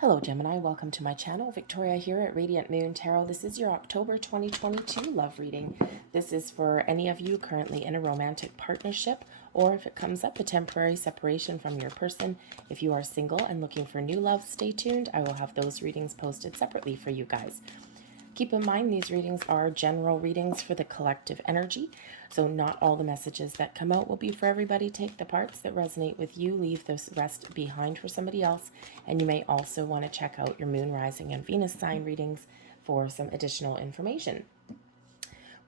Hello Gemini, welcome to my channel. Victoria here at Radiant Moon Tarot. This is your October 2022 love reading. This is for any of you currently in a romantic partnership, or if it comes up, a temporary separation from your person. If you are single and looking for new love, stay tuned. I will have those readings posted separately for you guys. Keep in mind, these readings are general readings for the collective energy, so not all the messages that come out will be for everybody. Take the parts that resonate with you, leave the rest behind for somebody else, and you may also want to check out your moon, rising, and Venus sign readings for some additional information.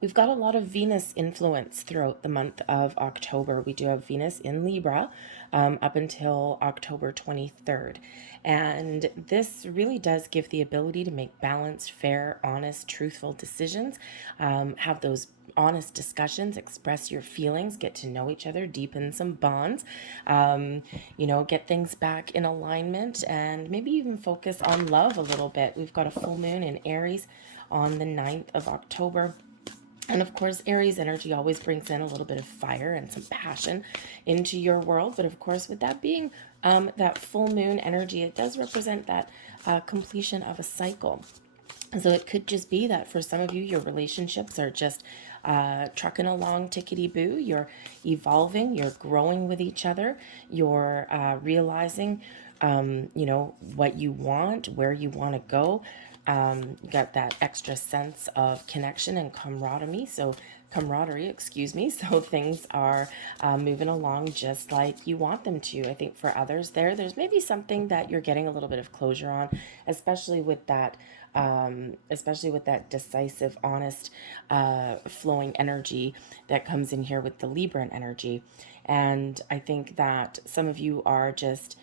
We've got a lot of Venus influence throughout the month of October. We do have Venus in Libra up until October 23rd. And this really does give the ability to make balanced, fair, honest, truthful decisions, have those honest discussions, express your feelings, get to know each other, deepen some bonds, get things back in alignment, and maybe even focus on love a little bit. We've got a full moon in Aries on the 9th of October. And of course, Aries energy always brings in a little bit of fire and some passion into your world. But of course, with that being that full moon energy, it does represent that completion of a cycle. And so it could just be that for some of you, your relationships are just trucking along tickety-boo. You're evolving, you're growing with each other, you're realizing, what you want, where you want to go. You got that extra sense of connection and camaraderie. So things are moving along just like you want them to. I think for others there's maybe something that you're getting a little bit of closure on, especially with that decisive, honest, flowing energy that comes in here with the Libran energy. And I think that some of you are just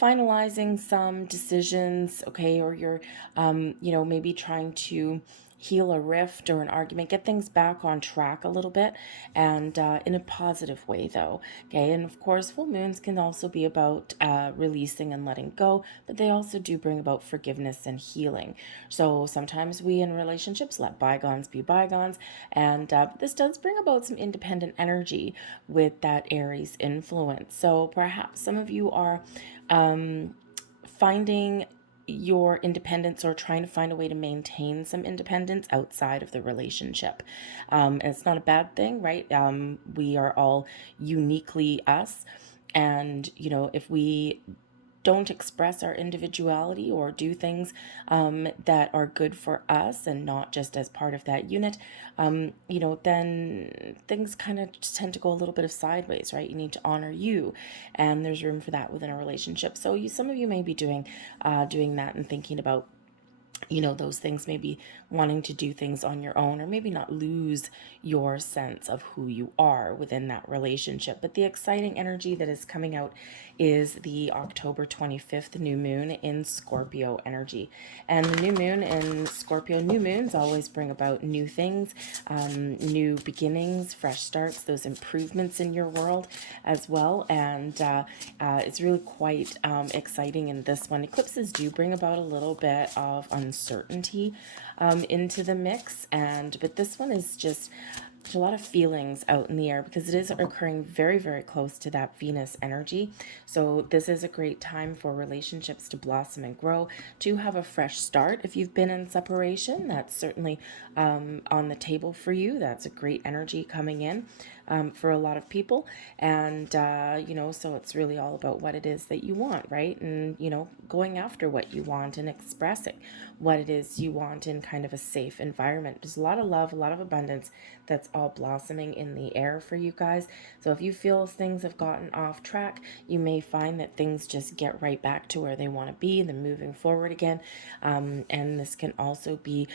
finalizing some decisions, okay, or you're maybe trying to heal a rift or an argument, get things back on track a little bit, and in a positive way though, okay. And of course, full moons can also be about releasing and letting go, but they also do bring about forgiveness and healing. So sometimes we in relationships let bygones be bygones, and this does bring about some independent energy with that Aries influence. So perhaps some of you are finding your independence or trying to find a way to maintain some independence outside of the relationship. And it's not a bad thing, right? We are all uniquely us. And, if we don't express our individuality or do things that are good for us and not just as part of that unit, then things kind of tend to go a little bit of sideways, right? You need to honor you, and there's room for that within a relationship. So some of you may be doing that and thinking about those things, maybe wanting to do things on your own, or maybe not lose your sense of who you are within that relationship. But the exciting energy that is coming out is the October 25th new moon in Scorpio energy. And the new moon in Scorpio, new moons always bring about new things, new beginnings, fresh starts, those improvements in your world as well. And it's really quite exciting in this one. Eclipses do bring about a little bit of uncertainty into the mix, but this one is just, there's a lot of feelings out in the air because it is occurring very, very close to that Venus energy. So this is a great time for relationships to blossom and grow, to have a fresh start. If you've been in separation, that's certainly on the table for you. That's a great energy coming in for a lot of people. And, so it's really all about what it is that you want, right? And, going after what you want and expressing what it is you want in kind of a safe environment. There's a lot of love, a lot of abundance that's all blossoming in the air for you guys. So if you feel things have gotten off track, you may find that things just get right back to where they want to be and then moving forward again. And this can also be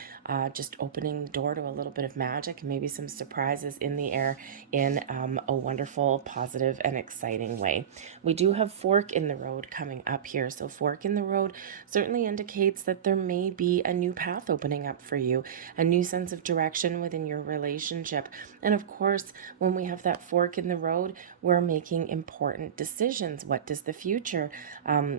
just opening the door to a little bit of magic and maybe some surprises in the air in a wonderful, positive, and exciting way. We do have fork in the road coming up here. So fork in the road certainly indicates that there may be a new path opening up for you, a new sense of direction within your relationship. And of course, when we have that fork in the road, we're making important decisions. What does the future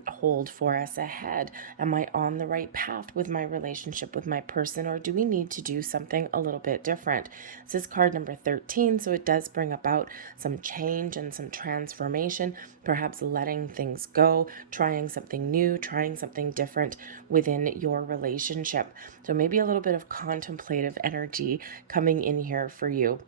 hold for us ahead? Am I on the right path with my relationship with my person, or do we need to do something a little bit different? This is card number 13, so it does bring about some change and some transformation, perhaps letting things go, trying something new, trying something different within your relationship. So maybe a little bit of contemplative energy coming in here for you.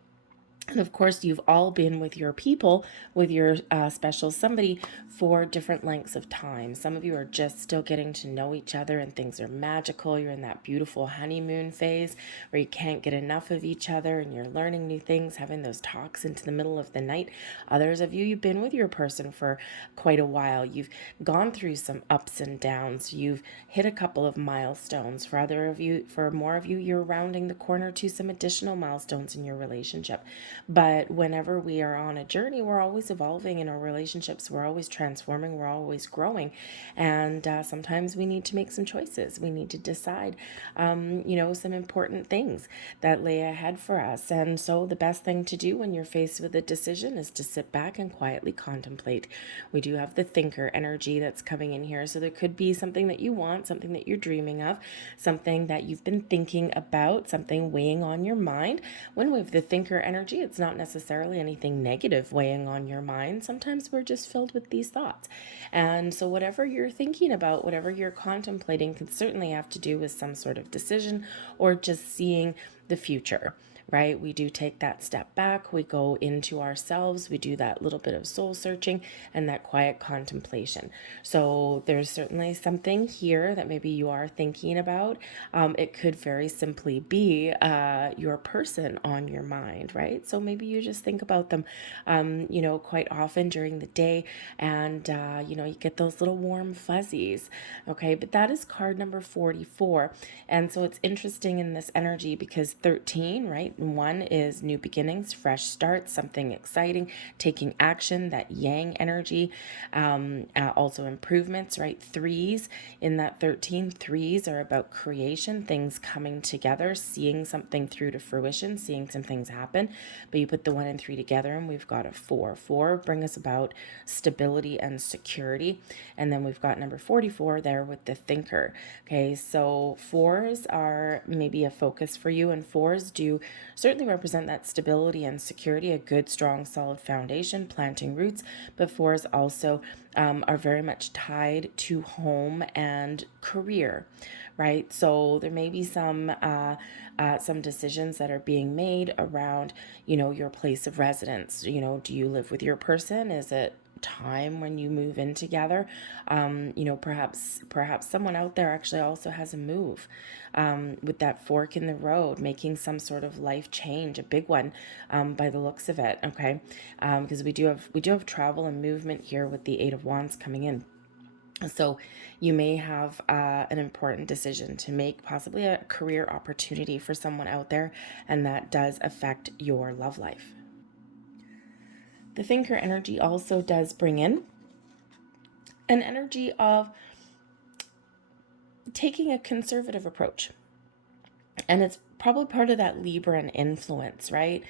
And of course, you've all been with your people, with your special somebody for different lengths of time. Some of you are just still getting to know each other and things are magical. You're in that beautiful honeymoon phase where you can't get enough of each other and you're learning new things, having those talks into the middle of the night. Others of you, you've been with your person for quite a while. You've gone through some ups and downs. You've hit a couple of milestones. For other of you, for more of you, you're rounding the corner to some additional milestones in your relationship. But whenever we are on a journey, we're always evolving in our relationships. We're always transforming. We're always growing. And sometimes we need to make some choices. We need to decide, some important things that lay ahead for us. And so the best thing to do when you're faced with a decision is to sit back and quietly contemplate. We do have the thinker energy that's coming in here. So there could be something that you want, something that you're dreaming of, something that you've been thinking about, something weighing on your mind. When we have the thinker energy, it's not necessarily anything negative weighing on your mind. Sometimes we're just filled with these thoughts. And so whatever you're thinking about, whatever you're contemplating, can certainly have to do with some sort of decision or just seeing the future. Right? We do take that step back. We go into ourselves. We do that little bit of soul searching and that quiet contemplation. So there's certainly something here that maybe you are thinking about. It could very simply be your person on your mind, right? So maybe you just think about them, quite often during the day, and you get those little warm fuzzies. Okay, but that is card number 44, and so it's interesting in this energy because 13, right? One is new beginnings, fresh starts, something exciting, taking action, that yang energy, also improvements, right? Threes in that 13, threes are about creation, things coming together, seeing something through to fruition, seeing some things happen. But you put the 1 and 3 together and we've got a 4. 4 bring us about stability and security. And then we've got number 44 there with the thinker. Okay, so 4s are maybe a focus for you, and 4s do certainly represent that stability and security, a good, strong, solid foundation, planting roots. But 4s also are very much tied to home and career, right? So there may be some decisions that are being made around, your place of residence. Do you live with your person? Is it time when you move in together? Perhaps someone out there actually also has a move with that fork in the road, making some sort of life change, a big one, by the looks of it. Okay, because we do have travel and movement here with the 8 of Wands coming in. So you may have an important decision to make, possibly a career opportunity for someone out there, and that does affect your love life. The thinker energy also does bring in an energy of taking a conservative approach. And it's probably part of that Libran influence, right?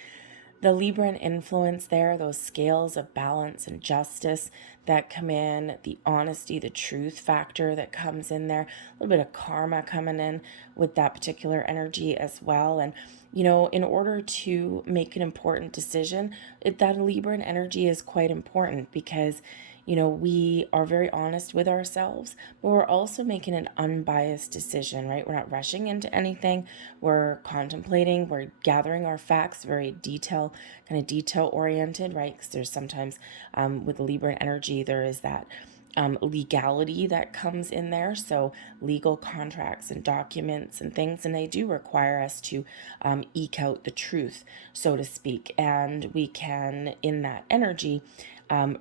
The Libran influence there, those scales of balance and justice that come in, the honesty, the truth factor that comes in there, a little bit of karma coming in with that particular energy as well. And, in order to make an important decision, that Libran energy is quite important because we are very honest with ourselves, but we're also making an unbiased decision, right? We're not rushing into anything. We're contemplating, we're gathering our facts, very detail oriented, right? Because there's sometimes with Libra energy, there is that legality that comes in there. So legal contracts and documents and things, and they do require us to eke out the truth, so to speak. And we can, in that energy,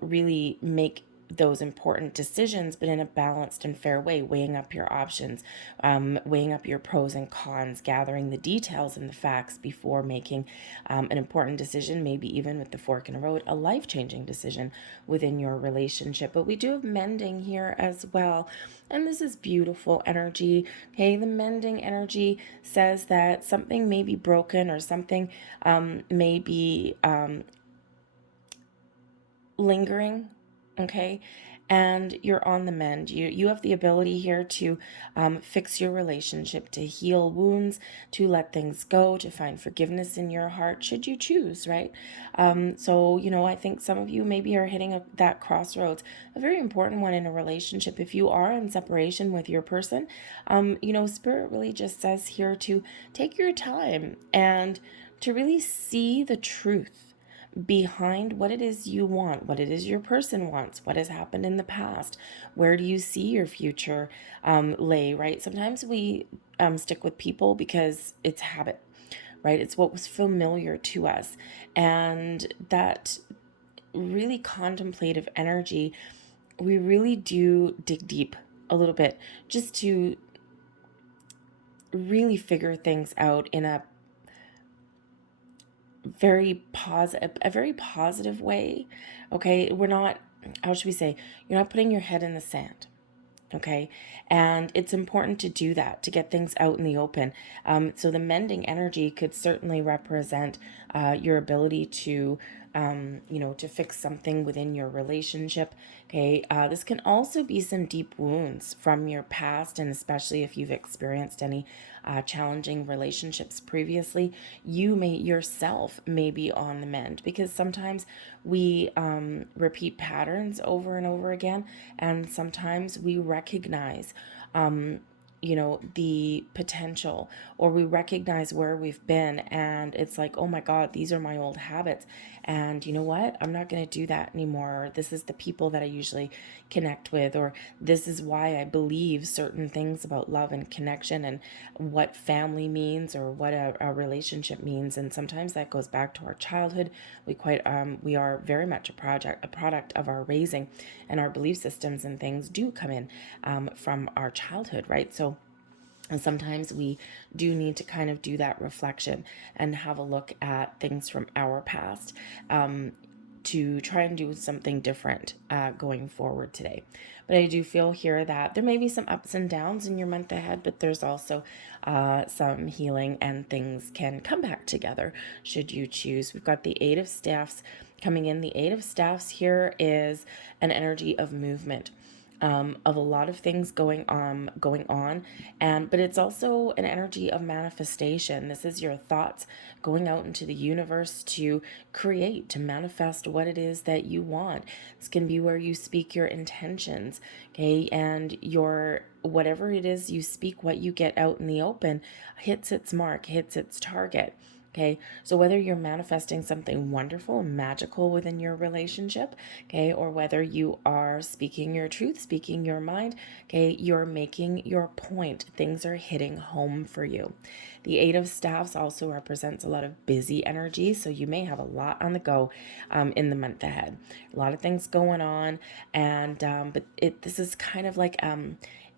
really make those important decisions, but in a balanced and fair way, weighing up your options, weighing up your pros and cons, gathering the details and the facts before making an important decision, maybe even with the fork in the road, a life-changing decision within your relationship. But we do have mending here as well, and this is beautiful energy. Okay, the mending energy says that something may be broken or something may be lingering, okay? and you're on the mend. You have the ability here to fix your relationship, to heal wounds, to let things go, to find forgiveness in your heart, should you choose, right? So, I think some of you maybe are hitting that crossroads, a very important one in a relationship. If you are in separation with your person, Spirit really just says here to take your time and to really see the truth behind what it is you want, what it is your person wants, what has happened in the past, where do you see your future lay, right? Sometimes we stick with people because it's habit, right? It's what was familiar to us. And that really contemplative energy, we really do dig deep a little bit just to really figure things out in a very positive way. Okay, we're not, how should we say, you're not putting your head in the sand. Okay, and it's important to do that, to get things out in the open. So the mending energy could certainly represent your ability to to fix something within your relationship. Okay, this can also be some deep wounds from your past, and especially if you've experienced any challenging relationships previously, you may yourself may be on the mend, because sometimes we repeat patterns over and over again, and sometimes we recognize the potential, or we recognize where we've been, and it's like, oh my God, these are my old habits. And you know what? I'm not going to do that anymore. Or this is the people that I usually connect with, or this is why I believe certain things about love and connection and what family means, or what a relationship means. And sometimes that goes back to our childhood. We are very much a product of our raising, and our belief systems and things do come in from our childhood, right? So, and sometimes we do need to kind of do that reflection and have a look at things from our past, to try and do something different going forward today. But I do feel here that there may be some ups and downs in your month ahead, but there's also some healing, and things can come back together should you choose. We've got the Eight of Staffs coming in. The Eight of Staffs here is an energy of movement, of a lot of things going on, but it's also an energy of manifestation. This is your thoughts going out into the universe to create, to manifest what it is that you want. This can be where you speak your intentions, okay, and your whatever it is you speak, what you get out in the open hits its mark, hits its target. Okay, so whether you're manifesting something wonderful and magical within your relationship, okay, or whether you are speaking your truth, speaking your mind, okay, you're making your point. Things are hitting home for you. The Eight of Staffs also represents a lot of busy energy, so you may have a lot on the go in the month ahead. A lot of things going on, and but this is kind of like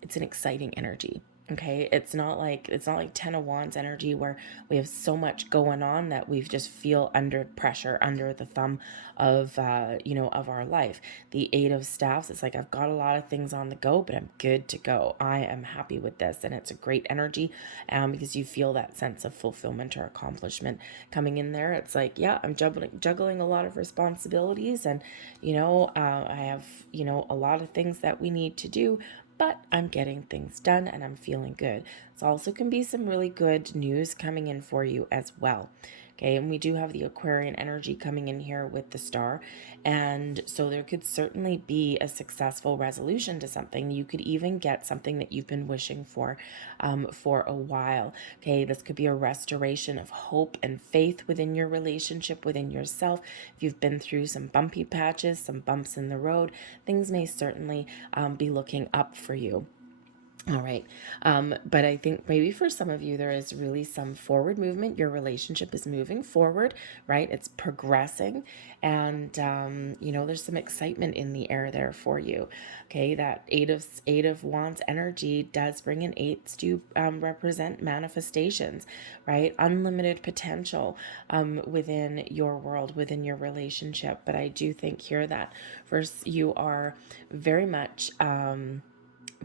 it's an exciting energy. Okay, it's not like 10 of Wands energy where we have so much going on that we just feel under pressure, under the thumb of of our life. The Eight of Staffs, it's like, I've got a lot of things on the go, but I'm good to go. I am happy with this, and it's a great energy, because you feel that sense of fulfillment or accomplishment coming in there. It's like, yeah, I'm juggling a lot of responsibilities, and I have a lot of things that we need to do, but I'm getting things done and I'm feeling good. So also can be some really good news coming in for you as well. Okay, and we do have the Aquarian energy coming in here with the star. And so there could certainly be a successful resolution to something. You could even get something that you've been wishing for a while. Okay, this could be a restoration of hope and faith within your relationship, within yourself. If you've been through some bumpy patches, some bumps in the road, things may certainly be looking up for you. All right. But I think maybe for some of you, there is really some forward movement. Your relationship is moving forward, right? It's progressing. And, there's some excitement in the air there for you. Okay. That eight of Wands energy does bring in eights to represent manifestations, right? Unlimited potential within your world, within your relationship. But I do think here that first, you are very much,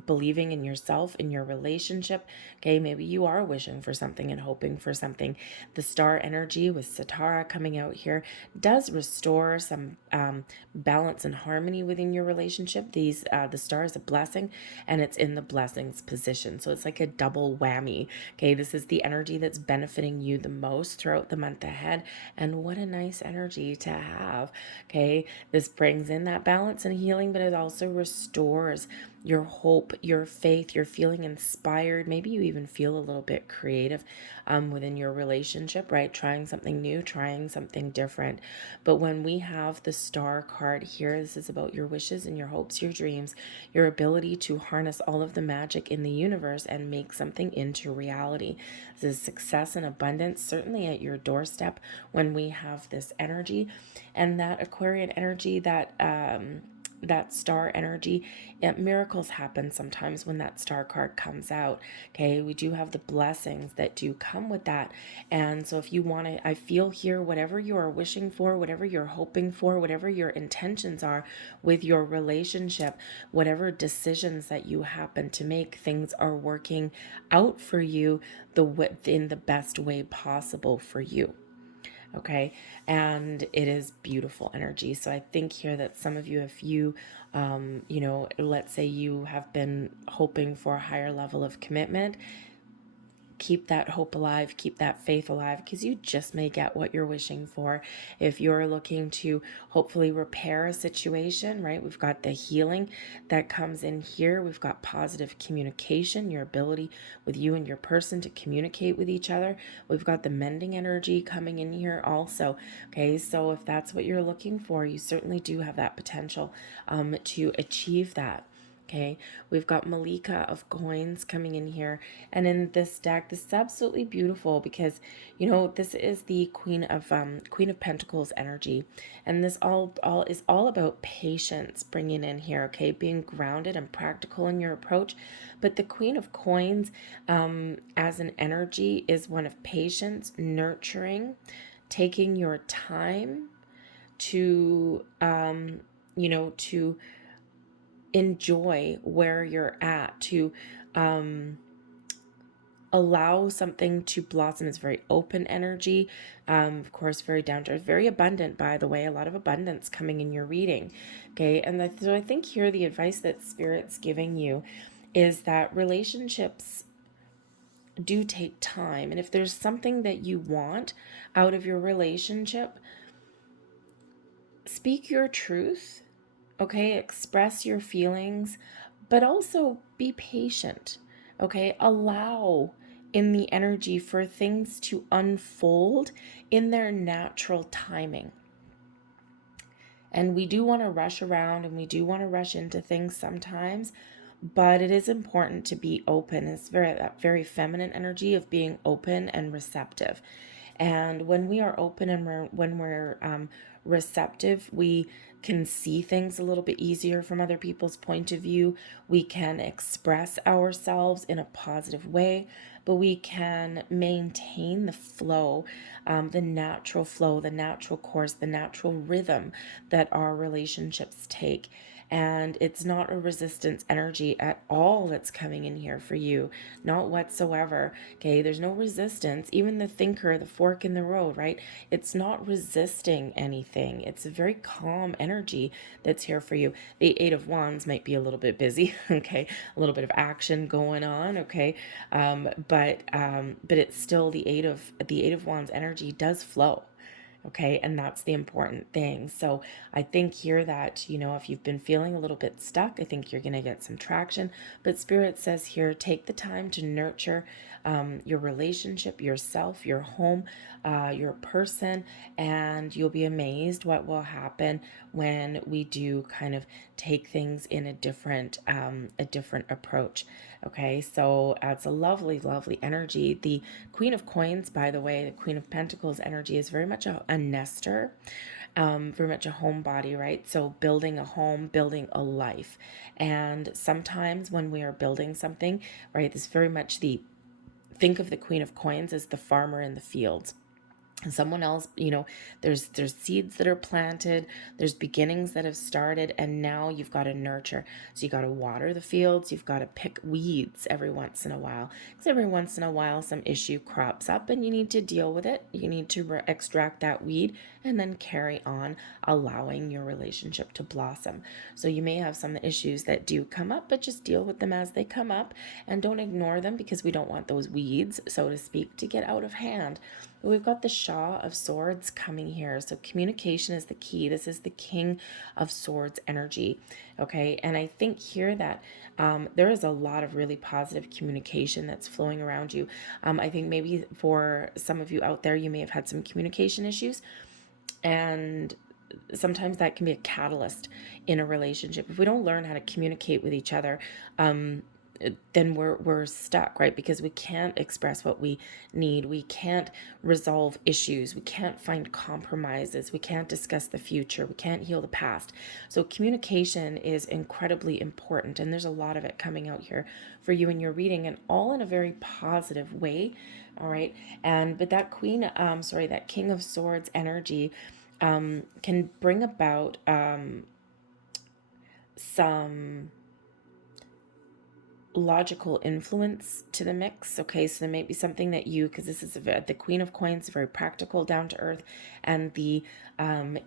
believing in yourself, in your relationship. Okay, maybe you are wishing for something and hoping for something. The star energy with Satara coming out here does restore some balance and harmony within your relationship. The star is a blessing, and it's in the blessings position, so it's like a double whammy. Okay, this is the energy that's benefiting you the most throughout the month ahead, and what a nice energy to have. Okay, this brings in that balance and healing, but it also restores your hope, your faith. You're feeling inspired. Maybe you even feel a little bit creative within your relationship, right? Trying something new, trying something different. But when we have the star card here, this is about your wishes and your hopes, your dreams, your ability to harness all of the magic in the universe and make something into reality. This is success and abundance, certainly at your doorstep when we have this energy. And that Aquarian energy, that star energy, miracles happen sometimes when that star card comes out. Okay, we do have the blessings that do come with that. And so if you want to, I feel here, whatever you are wishing for, whatever you're hoping for, whatever your intentions are with your relationship, whatever decisions that you happen to make, things are working out for you in the best way possible for you. Okay, and it is beautiful energy. So I think here that some of you, if you let's say you have been hoping for a higher level of commitment, keep that hope alive, keep that faith alive, because you just may get what you're wishing for. If you're looking to hopefully repair a situation, right? We've got the healing that comes in here. We've got positive communication, your ability with you and your person to communicate with each other. We've got the mending energy coming in here also. Okay, so if that's what you're looking for, you certainly do have that potential to achieve that. Okay, we've got Malika of coins coming in here. And in this deck, this is absolutely beautiful because, this is the Queen of Pentacles energy. And this all is all about patience bringing in here, okay? Being grounded and practical in your approach. But the Queen of Coins as an energy is one of patience, nurturing, taking your time to, to enjoy where you're at, to allow something to blossom. Is very open energy, of course, very down to earth, very abundant, by the way, a lot of abundance coming in your reading. Okay, and so I think here the advice that Spirit's giving you is that relationships do take time, and if there's something that you want out of your relationship, speak your truth. Okay, express your feelings, but also be patient. Okay, allow in the energy for things to unfold in their natural timing. And we do want to rush around and we do want to rush into things sometimes, but it is important to be open. It's that very feminine energy of being open and receptive. And when we are open and when we're receptive, we can see things a little bit easier from other people's point of view. We can express ourselves in a positive way, but we can maintain the flow, the natural flow, the natural course, the natural rhythm that our relationships take. And it's not a resistance energy at all that's coming in here for you, not whatsoever. Okay, there's no resistance. Even the thinker, the fork in the road, right? It's not resisting anything. It's a very calm energy that's here for you. The Eight of Wands might be a little bit busy, okay, a little bit of action going on, okay, but it's still the Eight of Wands energy does flow. Okay, and that's the important thing. So I think here that, if you've been feeling a little bit stuck, I think you're going to get some traction. But Spirit says here, take the time to nurture your relationship, yourself, your home, your person, and you'll be amazed what will happen when we do kind of take things in a different approach. Okay, so it's a lovely, lovely energy. The Queen of Coins, by the way, the Queen of Pentacles energy is very much a nester, very much a homebody, right? So building a home, building a life. And sometimes when we are building something, right, this very much think of the Queen of Coins as the farmer in the fields. someone else, there's seeds that are planted, there's beginnings that have started, and now you've got to nurture. So you got to water the fields, you've got to pick weeds every once in a while, because every once in a while some issue crops up and you need to deal with it. You need to extract that weed and then carry on, allowing your relationship to blossom. So you may have some issues that do come up, but just deal with them as they come up and don't ignore them, because we don't want those weeds, so to speak, to get out of hand. We've got the Shaw of Swords coming here. So communication is the key. This is the King of Swords energy. Okay. And I think here that there is a lot of really positive communication that's flowing around you. I think maybe for some of you out there, you may have had some communication issues, and sometimes that can be a catalyst in a relationship. If we don't learn how to communicate with each other, then we're stuck, right? Because we can't express what we need. We can't resolve issues. We can't find compromises. We can't discuss the future. We can't heal the past. So communication is incredibly important, and there's a lot of it coming out here for you in your reading, and all in a very positive way. All right. But that that King of Swords energy can bring about some logical influence to the mix. Okay, so there may be something that because this is the Queen of Coins, very practical, down to earth, and the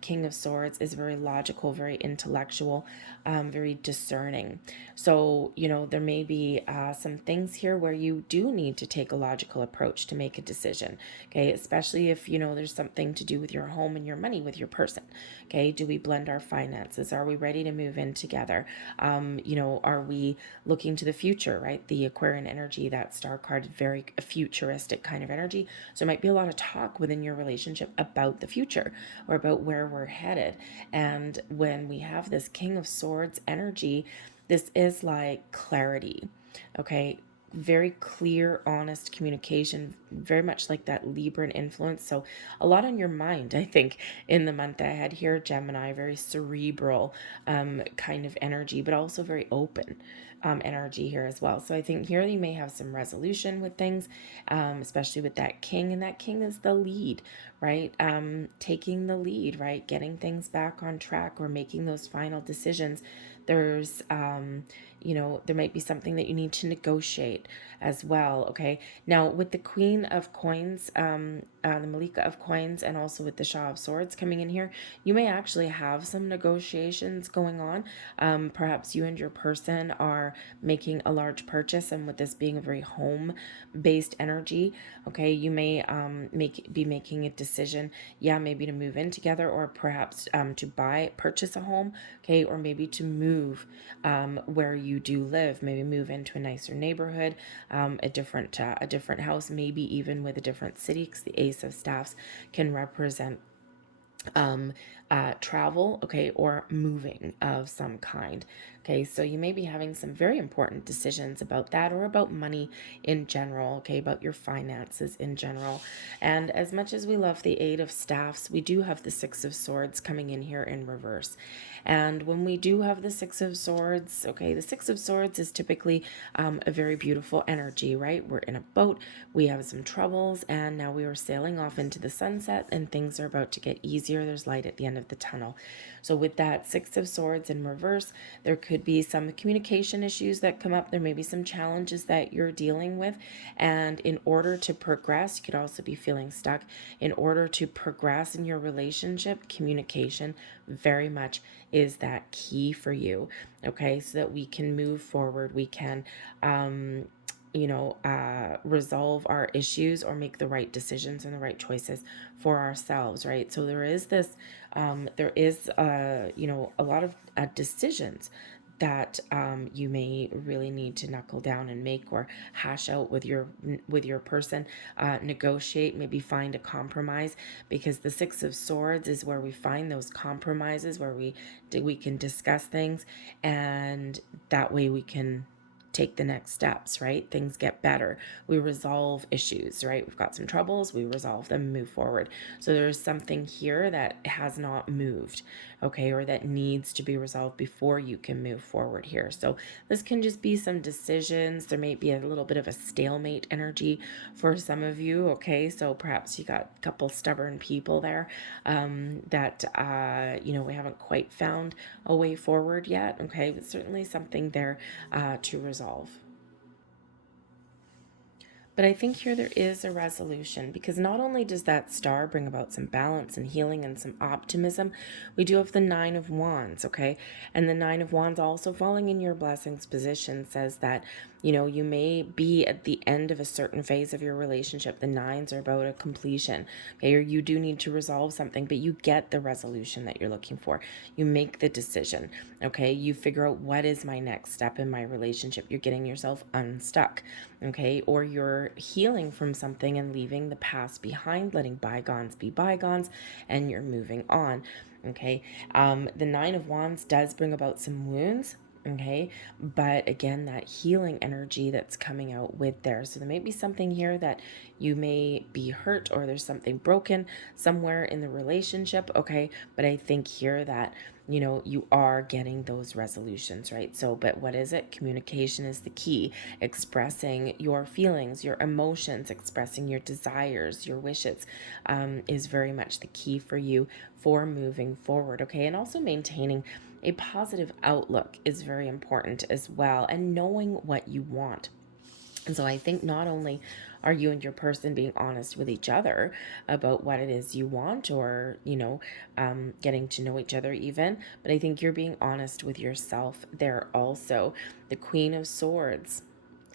King of Swords is very logical, very intellectual, very discerning. So, there may be some things here where you do need to take a logical approach to make a decision. Okay, especially if, there's something to do with your home and your money with your person. Okay, do we blend our finances? Are we ready to move in together? Are we looking to the future, right? The Aquarian energy, that star card, very futuristic kind of energy. So it might be a lot of talk within your relationship about the future or about where we're headed. And when we have this King of Swords energy, this is like clarity, okay? Very clear, honest communication, very much like that Libran influence. So a lot on your mind, I think, in the month I had here, Gemini, very cerebral kind of energy, but also very open energy here as well. So I think here you may have some resolution with things, especially with that king, and that king is the lead, right? Taking the lead, right? Getting things back on track or making those final decisions. There's, there might be something that you need to negotiate as well. Okay. Now with the Queen of Coins, the Malika of Coins, and also with the Shaw of Swords coming in here, you may actually have some negotiations going on. Perhaps you and your person are making a large purchase, and with this being a very home-based energy, okay, you may be making a decision, maybe to move in together, or perhaps to purchase a home, okay, or maybe to move where you do live, maybe move into a nicer neighborhood, a different house, maybe even with a different city, because the Ace of Staffs can represent travel, okay, or moving of some kind. Okay, so you may be having some very important decisions about that, or about money in general, okay, about your finances in general. And as much as we love the Eight of Staffs, we do have the Six of Swords coming in here in reverse. And when we do have the Six of Swords, okay, the Six of Swords is typically a very beautiful energy, right? We're in a boat, we have some troubles, and now we are sailing off into the sunset, and things are about to get easier. There's light at the end of the tunnel. So with that Six of Swords in reverse, there could be some communication issues that come up. There may be some challenges that you're dealing with. And in order to progress, you could also be feeling stuck. In order to progress in your relationship, communication very much is that key for you. Okay, so that we can move forward. We can resolve our issues or make the right decisions and the right choices for ourselves, right? So there is this, a lot of decisions that you may really need to knuckle down and make, or hash out with your person, negotiate, maybe find a compromise, because the Six of Swords is where we find those compromises, where we can discuss things, and that way we can take the next steps, right? Things get better. We resolve issues, right? We've got some troubles, we resolve them, move forward. So there's something here that has not moved, okay, or that needs to be resolved before you can move forward here. So this can just be some decisions. There may be a little bit of a stalemate energy for some of you, okay? So perhaps you got a couple stubborn people there that, we haven't quite found a way forward yet, okay? But certainly something there to resolve. But I think here there is a resolution, because not only does that star bring about some balance and healing and some optimism, we do have the Nine of Wands, okay? And the Nine of Wands also falling in your blessings position says that, you may be at the end of a certain phase of your relationship. The nines are about a completion, okay? Or you do need to resolve something, but you get the resolution that you're looking for. You make the decision, okay? You figure out, what is my next step in my relationship? You're getting yourself unstuck, okay? Or you're healing from something and leaving the past behind, letting bygones be bygones, and you're moving on, okay? The Nine of Wands does bring about some wounds, okay, but again, that healing energy that's coming out with there. So there may be something here that you may be hurt, or there's something broken somewhere in the relationship, okay? But I think here that you are getting those resolutions, right? So, but what is it? Communication is the key. Expressing your feelings, your emotions, expressing your desires, your wishes, is very much the key for you for moving forward, okay? And also maintaining a positive outlook is very important as well, and knowing what you want. And so I think not only are you and your person being honest with each other about what it is you want, or, getting to know each other even, but I think you're being honest with yourself there also. The Queen of Swords.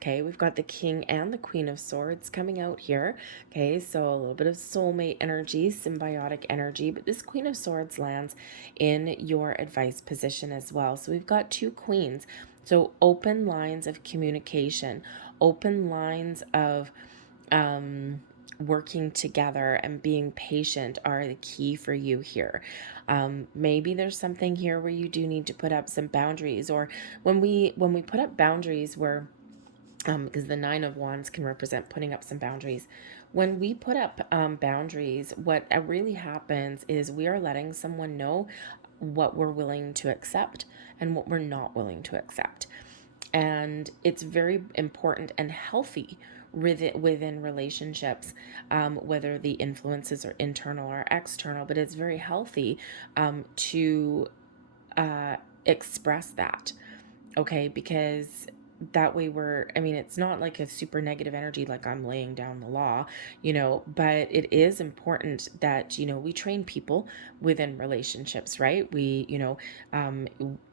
Okay, we've got the King and the Queen of Swords coming out here. Okay, so a little bit of soulmate energy, symbiotic energy, but this Queen of Swords lands in your advice position as well. So we've got two queens. So open lines of communication, open lines of working together and being patient are the key for you here. Maybe there's something here where you do need to put up some boundaries, or when we put up boundaries, where because the Nine of Wands can represent putting up some boundaries. When we put up boundaries, what really happens is we are letting someone know what we're willing to accept and what we're not willing to accept. And it's very important and healthy within relationships, whether the influences are internal or external, but it's very healthy to express that, okay? Because that way it's not like a super negative energy, like I'm laying down the law, but it is important that, we train people within relationships, right? We,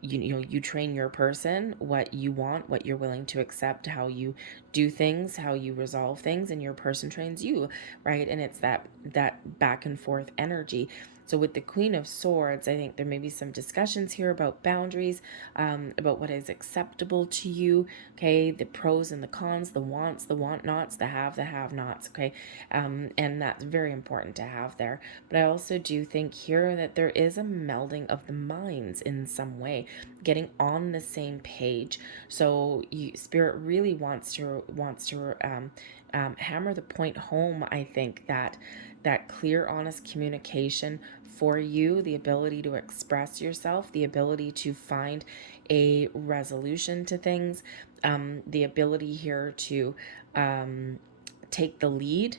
you train your person what you want, what you're willing to accept, how you do things, how you resolve things, and your person trains you, right? And it's that back and forth energy. So with the Queen of Swords, I think there may be some discussions here about boundaries, about what is acceptable to you, okay? The pros and the cons, the wants, the want-nots, the have-nots, okay? And that's very important to have there. But I also do think here that there is a melding of the minds in some way, getting on the same page. So Spirit really wants to hammer the point home, I think, that clear, honest communication for you, the ability to express yourself, the ability to find a resolution to things, the ability here to take the lead,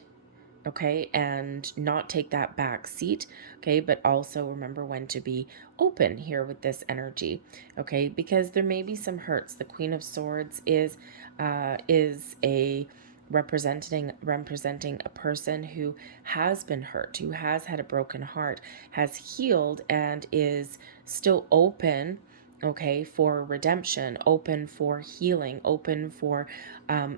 okay, and not take that back seat, okay, but also remember when to be open here with this energy, okay, because there may be some hurts. The Queen of Swords is a representing a person who has been hurt, who has had a broken heart, has healed, and is still open, okay, for redemption, open for healing, open for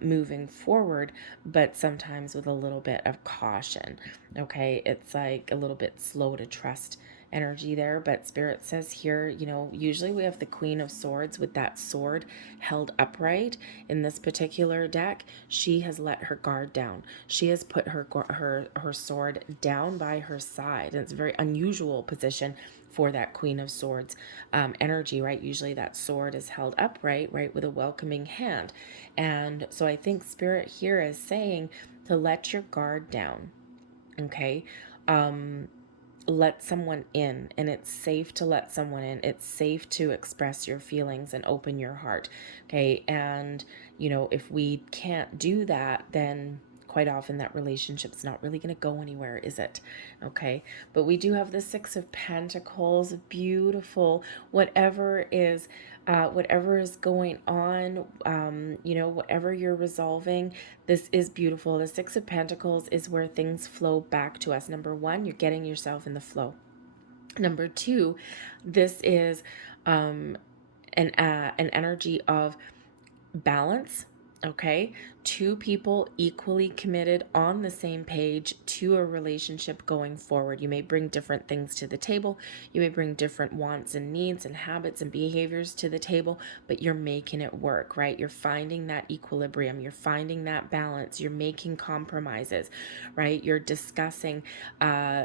moving forward, but sometimes with a little bit of caution, okay? It's like a little bit slow to trust energy there, but Spirit says here, you know, usually we have the Queen of Swords with that sword held upright. In this particular deck, she has let her guard down. She has put her sword down by her side, and it's a very unusual position for that Queen of Swords energy, right? Usually that sword is held upright, right, with a welcoming hand. And so I think Spirit here is saying to let your guard down, okay? Let someone in, and it's safe to let someone in. It's safe to express your feelings and open your heart, okay? And, you know, if we can't do that, then quite often that relationship's not really going to go anywhere, is it? Okay. But we do have the Six of Pentacles, beautiful. Whatever is going on, you know, whatever you're resolving, this is beautiful. The Six of Pentacles is where things flow back to us. Number one, you're getting yourself in the flow. Number two, this is an energy of balance. Okay, two people equally committed on the same page to a relationship going forward. You may bring different things to the table. You may bring different wants and needs and habits and behaviors to the table, but you're making it work, right? You're finding that equilibrium. You're finding that balance. You're making compromises, right? You're discussing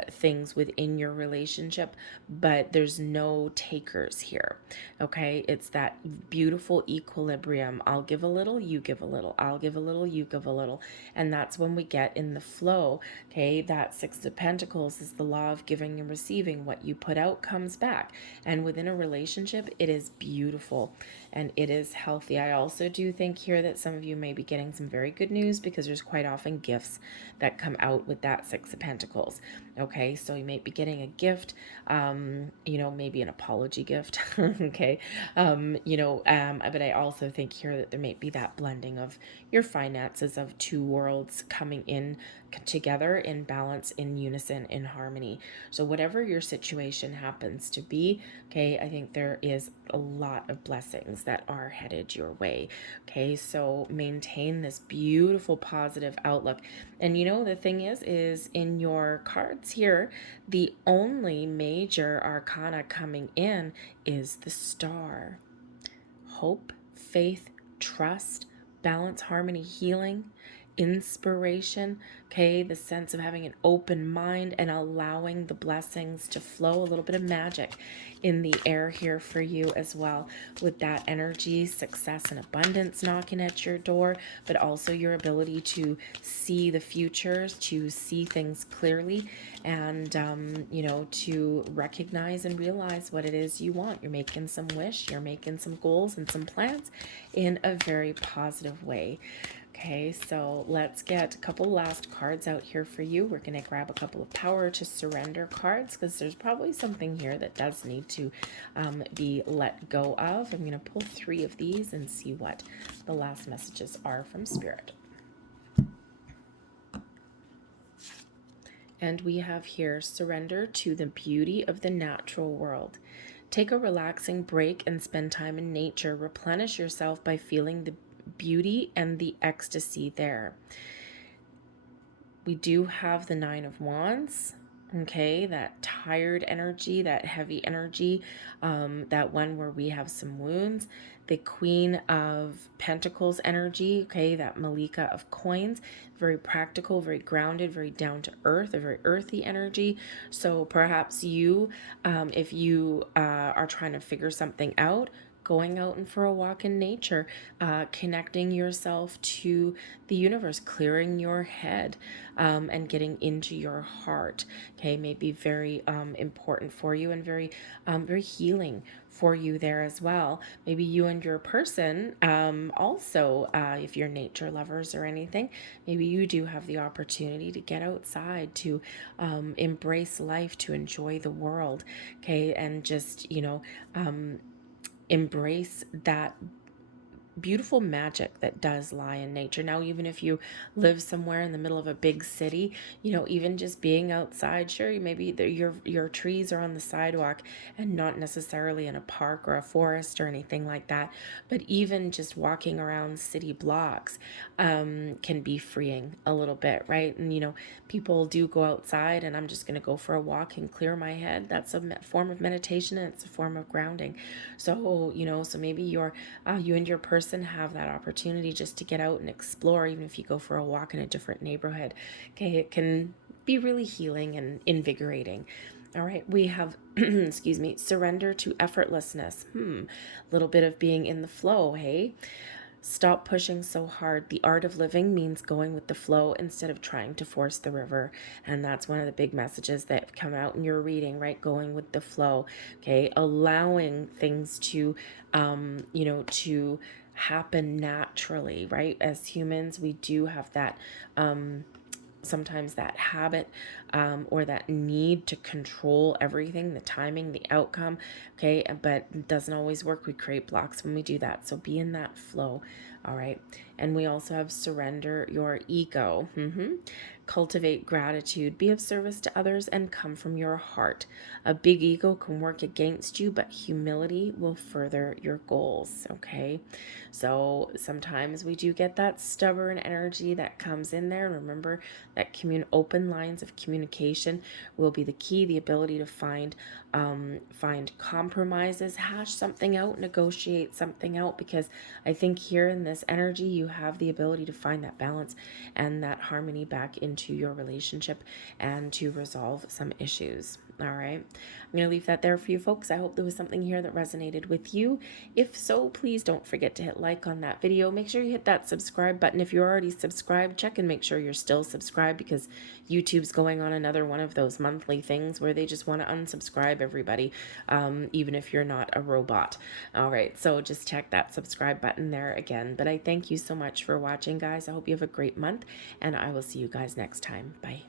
things within your relationship, but there's no takers here. Okay, it's that beautiful equilibrium. I'll give a little, you give a little. I'll give a little, you give a little. And that's when we get in the flow. Okay, that Six of Pentacles is the law of giving and receiving. What you put out comes back. And within a relationship, it is beautiful and it is healthy. I also do think here that some of you may be getting some very good news, because there's quite often gifts that come out with that Six of Pentacles. Okay, so you may be getting a gift, you know, maybe an apology gift. Okay, but I also think here that there may be that blending of your finances, of two worlds coming in together in balance, in unison, in harmony. So whatever your situation happens to be, okay, I think there is a lot of blessings that are headed your way. Okay, so maintain this beautiful positive outlook. And you know, the thing is in your cards here, the only major arcana coming in is the Star. Hope, faith, trust, balance, harmony, healing, inspiration, okay, the sense of having an open mind and allowing the blessings to flow, a little bit of magic in the air here for you as well, with that energy, success and abundance knocking at your door, but also your ability to see the future, to see things clearly, and you know, to recognize and realize what it is you want. You're making some wish, you're making some goals and some plans in a very positive way. Okay, so let's get a couple last cards out here for you. We're going to grab a couple of Power to Surrender cards, because there's probably something here that does need to be let go of. I'm going to pull 3 of these and see what the last messages are from Spirit. And we have here, surrender to the beauty of the natural world. Take a relaxing break and spend time in nature. Replenish yourself by feeling the beauty and the ecstasy there. We do have the Nine of Wands. Okay, that tired energy, that heavy energy, that one where we have some wounds. The Queen of Pentacles energy, okay, that Malika of Coins, very practical, very grounded, very down to earth, a very earthy energy. So perhaps you, if you are trying to figure something out, going out and for a walk in nature, connecting yourself to the universe, clearing your head, and getting into your heart, okay, may be very important for you, and very healing for you there as well. Maybe you and your person also, if you're nature lovers or anything, maybe you do have the opportunity to get outside, to embrace life, to enjoy the world, okay, and just, you know, embrace that beautiful magic that does lie in nature. Now, even if you live somewhere in the middle of a big city, even just being outside, sure, maybe your trees are on the sidewalk and not necessarily in a park or a forest or anything like that, but even just walking around city blocks can be freeing a little bit, right? And people do go outside, and I'm just going to go for a walk and clear my head. That's a form of meditation, and it's a form of grounding. So maybe you and your person have that opportunity just to get out and explore, even if you go for a walk in a different neighborhood. Okay, it can be really healing and invigorating. All right, we have, excuse me, surrender to effortlessness. A little bit of being in the flow, hey? Stop pushing so hard. The art of living means going with the flow instead of trying to force the river. And that's one of the big messages that come out in your reading, right? Going with the flow. Okay. Allowing things to happen naturally, right? As humans, we do have that, sometimes that habit or that need to control everything, the timing, the outcome. Okay, but it doesn't always work. We create blocks when we do that. So be in that flow. All right. And we also have surrender your ego. Cultivate gratitude, be of service to others, and come from your heart. A big ego can work against you, but humility will further your goals. Okay, so sometimes we do get that stubborn energy that comes in there. Remember that open lines of communication will be the key. The ability to find compromises, hash something out, negotiate something out, because I think here in this energy you have the ability to find that balance and that harmony back into your relationship and to resolve some issues. All right, I'm going to leave that there for you folks. I hope there was something here that resonated with you. If so, please don't forget to hit like on that video. Make sure you hit that subscribe button. If you're already subscribed, check and make sure you're still subscribed, because YouTube's going on another one of those monthly things where they just want to unsubscribe everybody, even if you're not a robot. All right, so just check that subscribe button there again. But I thank you so much for watching, guys. I hope you have a great month, and I will see you guys next time. Bye.